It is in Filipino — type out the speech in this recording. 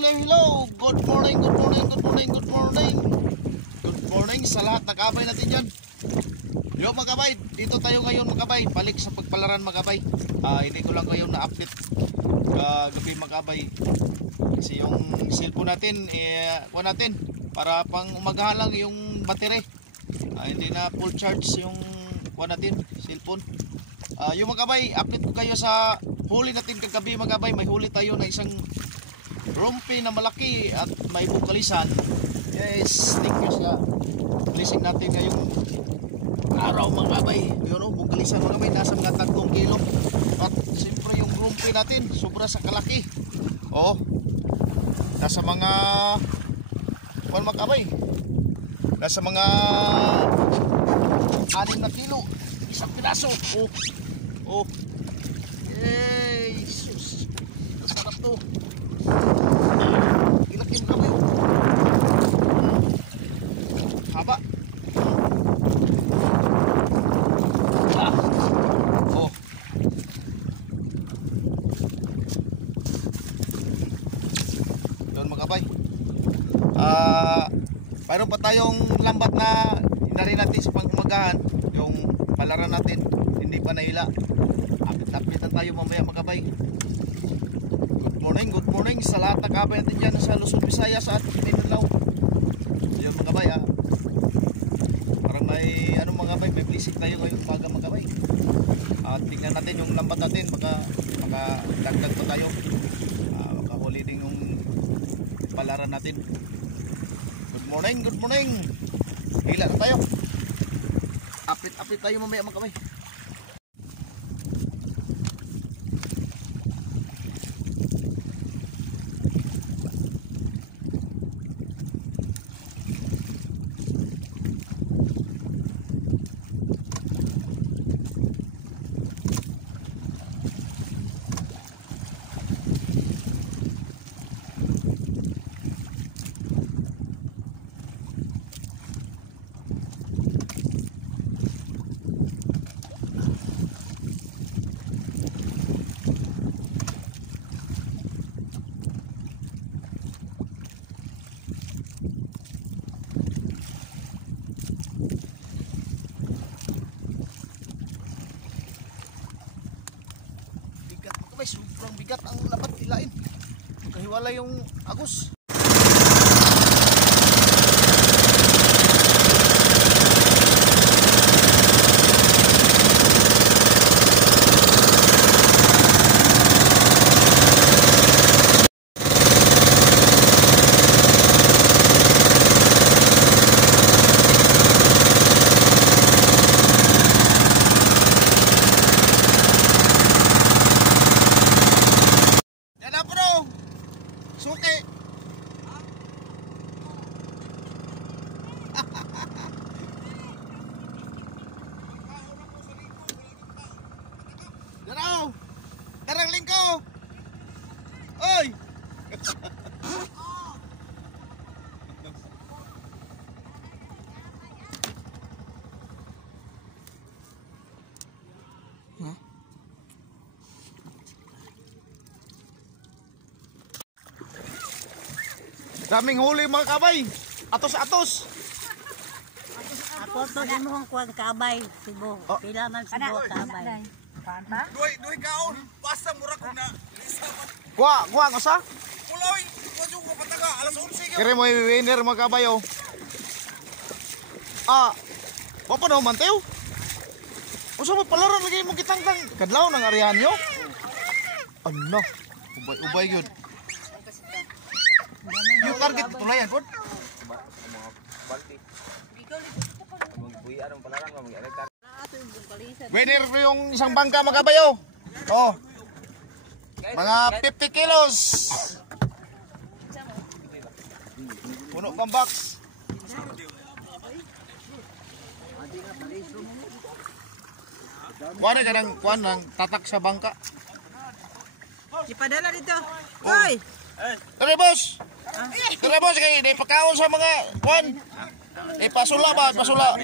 hello. Good morning, good morning, good morning, good morning. Good morning sa lahat ng kabay natin dyan. Yo mga kabay, dito tayo ngayon mga kabay. Balik sa pagpalaran mga kabay. Hindi ko lang ngayon na-update gabi mga kabay. Kasi yung cellphone natin, kuha natin para pang umagahan lang yung battery. Hindi na full charge yung kuha natin, cellphone. Yung mga kabay, update ko kayo sa huli natin kagabi mga kabay. May huli tayo na isang rumpi na malaki at may bukalisan. Yes, thank you siya. Blessing natin ngayong araw mga kabay. Yun o, bukalisan mga kabay, nasa mga 3 kilo. At siyempre yung rumpi natin, sobra sa kalaki. Oh, nasa mga mga kabay, nasa mga 6 na kilo, isang piraso. Oh, yay, sus, masarap to. Ilaki mo kami. Haba. Oh. Doon mga kabay. Mayroon pa tayong lambat na inarin natin sa pangumagahan. Yung palaran natin, hindi pa nahila. Apit-apitan tayo mamaya mga kabay. Good morning sa lahat ng kabay natin dyan sa Luzon, Visayas at Mindanao. Yun mga kabay parang may mga kabay, may blessing tayo ngayong umaga mga kabay. At tingnan natin yung lambat natin, baka dagdag pa tayo. Makahuli din yung palaran natin. Good morning. Hila na tayo. Apit tayo mamaya mga kabay. Sobrang bigat ang lapat ilain. Kahiwala yung agos. Suki. Daraw. Darang lingko. Oy. Daming huli mga kabay. Atos. Ako to imong kuan kabay Cebu. Pila man Cebu kabay. Duy kaon. Basta mura ko na. Kuha ngasa? Puloy. Kuha ko pataga. Alas 11 Kire mo i-winner mga kabay oh. Wa pa naman tayo. Usa mo palaran lagi mo kitangtang. Kadlaw nang arihan nyo. Ano? Ubay yun. Yung target tulayan po. Winner po yung isang bangka mga kabayo. Oh. Mga 50 kilos. Puno pang box. Kuwari ka ng tatak sa bangka. Ipadala dito. Hoy. Tara boss. Tara boss kay di pagkaon sa mga kuan. Pasula ba? Pasula.